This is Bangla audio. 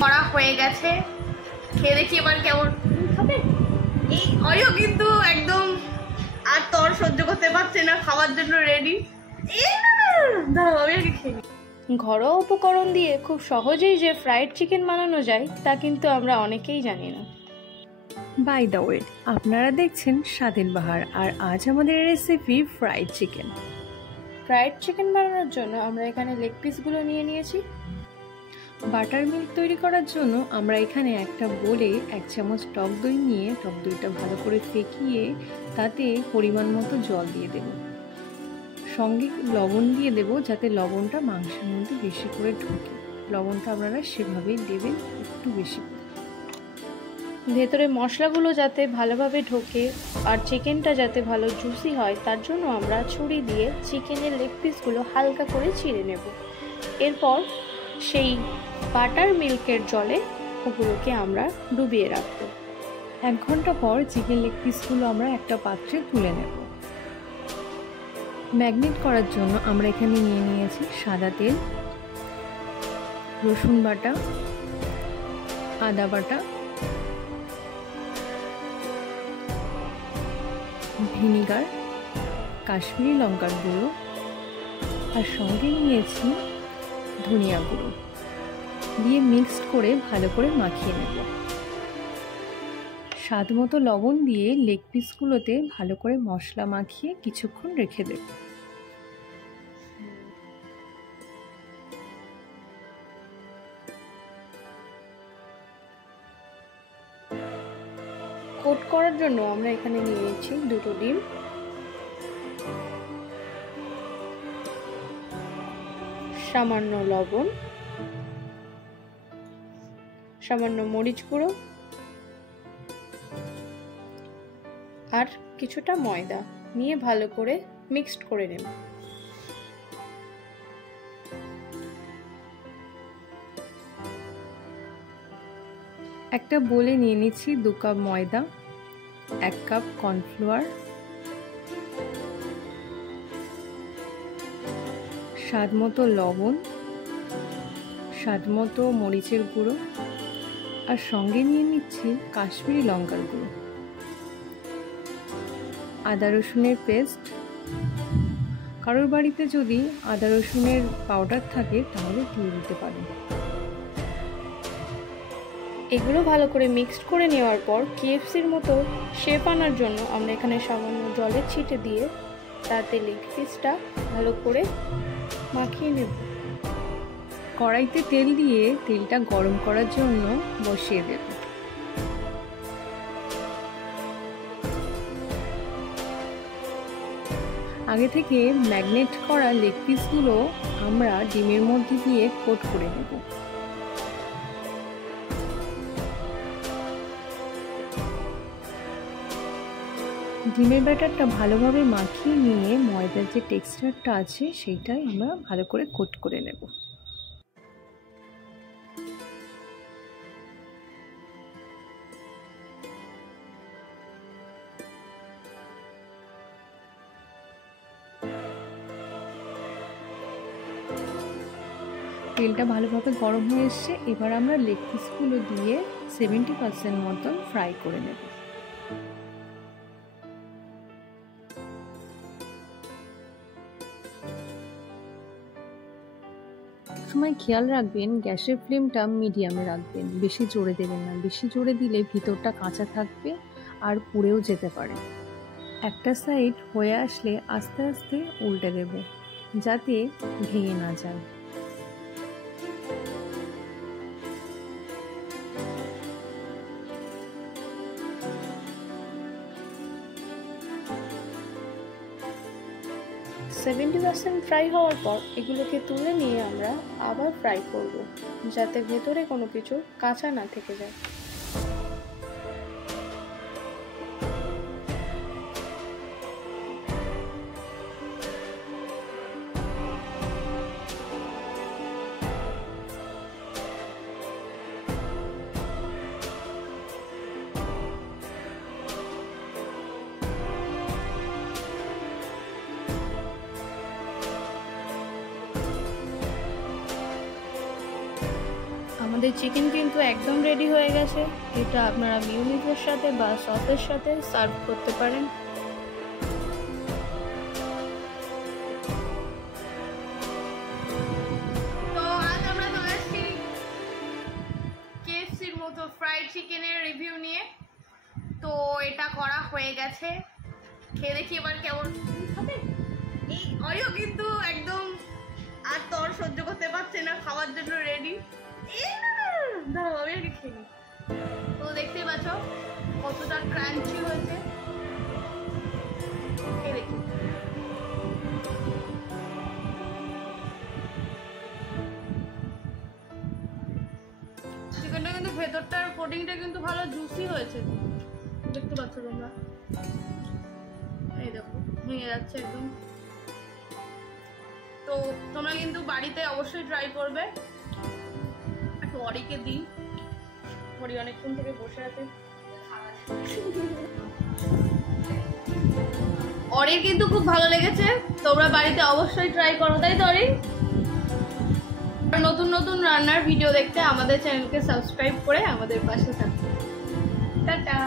করা হয়ে গেছে, খেয়ে দেখি এবার কেমন খাবে। এই অরিও কিন্তু একদম আর তর সহ্য করতে পারছে না, খাওয়ার জন্য রেডি। ঘরোয়া উপকরণ দিয়ে খুব সহজেই যে ফ্রাইড চিকেন বানানো যায় তা কিন্তু আমরা অনেকেই জানি না। বাই দ্য ওয়ে, আপনারা দেখছেন SwaderBahar, আর আজ আমাদের recipe fried chicken. Fried chicken বানানোর জন্য আমরা এখানে লেগ পিসগুলো নিয়ে নিয়েছি। বাটার মিল্ক তৈরি করার জন্য আমরা এখানে একটা বোলে 1 চামচ টক দই নিয়ে টক দইটা ভালো করে ফেকিয়ে তাতে পরিমাণ মতো জল দিয়ে দেব, সঙ্গে লবণ দিয়ে দেব যাতে লবণটা মাংসের মধ্যে বেশি করে ঢোকে। লবণটা আপনারা সেভাবেই দেবেন, একটু বেশি। ভেতরে মশলাগুলো যাতে ভালোভাবে ঢোকে আর চিকেনটা যাতে ভালো জুসি হয় তার জন্য আমরা ছুরি দিয়ে চিকেনের লেগ পিসগুলো হালকা করে চিড়ে নেব। এরপর সেই বাটার মিল্কের জলে ওগুলোকে আমরা ডুবিয়ে রাখবো। 1 ঘন্টা পর চিকেন লেগ পিসগুলো আমরা একটা পাত্রে তুলে নেব। ম্যাগনেট করার জন্য আমরা এখানে নিয়ে নিয়েছি সাদা তেল, রসুন বাটা, আদা বাটা, ভিনিগার, কাশ্মীরি লঙ্কার গুঁড়ো আর সঙ্গে নিয়েছি ধনিয়া গুঁড়ো দিয়ে মিক্সড করে ভালো করে মাখিয়ে নেব। স্বাদ মতো লবণ দিয়ে লেগ পিসগুলোতে ভালো করে মশলা মাখিয়ে কিছুক্ষণ রেখে দেব। কোট করার জন্য আমরা এখানে নিয়ে নিচ্ছি 2টো ডিম, সামান্য লবণ, সামান্য মরিচ গুঁড়ো আর কিছুটা ময়দা নিয়ে ভালো করে মিক্সড করে নেব। একটা বোলে নিয়ে নিচ্ছি 2 কাপ ময়দা, 1 কাপ কর্নফ্লাওয়ার, স্বাদ মতো লবণ, স্বাদ মতো মরিচের গুঁড়ো আর সঙ্গে নিয়ে নিচ্ছি কাশ্মীরি লঙ্কার গুঁড়ো, আদা রসুনের পেস্ট। কারোর বাড়িতে যদি আদা রসুনের পাউডার থাকে তাহলে দিয়ে দিতে পারেন। এগুলো ভালো করে মিক্সড করে নেওয়ার পর KFCর মতো শেপ আনার জন্য আমরা এখানে সামান্য জলের ছিটে দিয়ে তাতে লেগ পিসটা ভালো করে মাখিয়ে নেব। কড়াইতে তেল দিয়ে তেলটা গরম করার জন্য বসিয়ে দেব। আগে থেকে ম্যাগনেট করা লেগ পিসগুলো আমরা ডিমের মধ্যে দিয়ে কোট করে নেব। ডিমের ব্যাটারটা ভালোভাবে মাখিয়ে নিয়ে ময়দার যে টেক্সচারটা আছে সেইটাই আমরা ভালো করে কোট করে নেব। তেলটা ভালোভাবে গরম হয়ে এসছে, এবার আমরা লেগ পিসগুলো দিয়ে 70% মতন ফ্রাই করে নেব। সময় খেয়াল রাখবেন গ্যাসের ফ্লেমটা মিডিয়ামে রাখবেন, বেশি জোরে দেবেন না। বেশি জোরে দিলে ভিতরটা কাঁচা থাকবে আর পুড়েও যেতে পারে। একটা সাইড হয়ে আসলে আস্তে আস্তে উল্টে দেব যাতে ভেঙে না যায়। ফ্রাই হওয়ার পর এগুলোকে তুলে নিয়ে আমরা আবার ফ্রাই করব যাতে ভেতরে কোনো কিছু কাঁচা না থেকে যায়। আমাদের চিকেন কিন্তু একদম রেডি হয়ে গেছে। এটা আপনারা মিউনিসের সাথে বা সসের সাথে সার্ভ করতে পারেন। তো আজ আমরা চলে এসেছি কেএফসির মতো ফ্রাইড চিকেনের রিভিউ নিয়ে। তো এটা করা হয়ে গেছে, খেয়ে দেখি এবার কেমন হবে। এই অরিও কিন্তু একদম আর তোর সহ্য করতে পারছে না, খাওয়ার জন্য রেডি। দাঁড়াও আমি আগে খেয়ে নিই। তো দেখতেই পাচ্ছ কতটা ক্রাঞ্চি হয়েছে, খেয়ে দেখি। চিকেনটা কিন্তু ভেতরটার কোটিংটা কিন্তু ভালো জুসি হয়েছে, দেখতে পাচ্ছ তোমরা। এই দেখো ভেঙে যাচ্ছে একদম। তো তোমরা কিন্তু বাড়িতে অবশ্যই ট্রাই করবে। একটু অরিকে দিই, অরি অনেকক্ষণ থেকে বসে আছে। অরির কিন্তু খুব ভালো লেগেছে, তোমরা বাড়িতে অবশ্যই ট্রাই করো, তাই তো অরি? নতুন নতুন রান্নার ভিডিও দেখতে আমাদের চ্যানেলকে সাবস্ক্রাইব করে আমাদের পাশে থাকো। টাটা।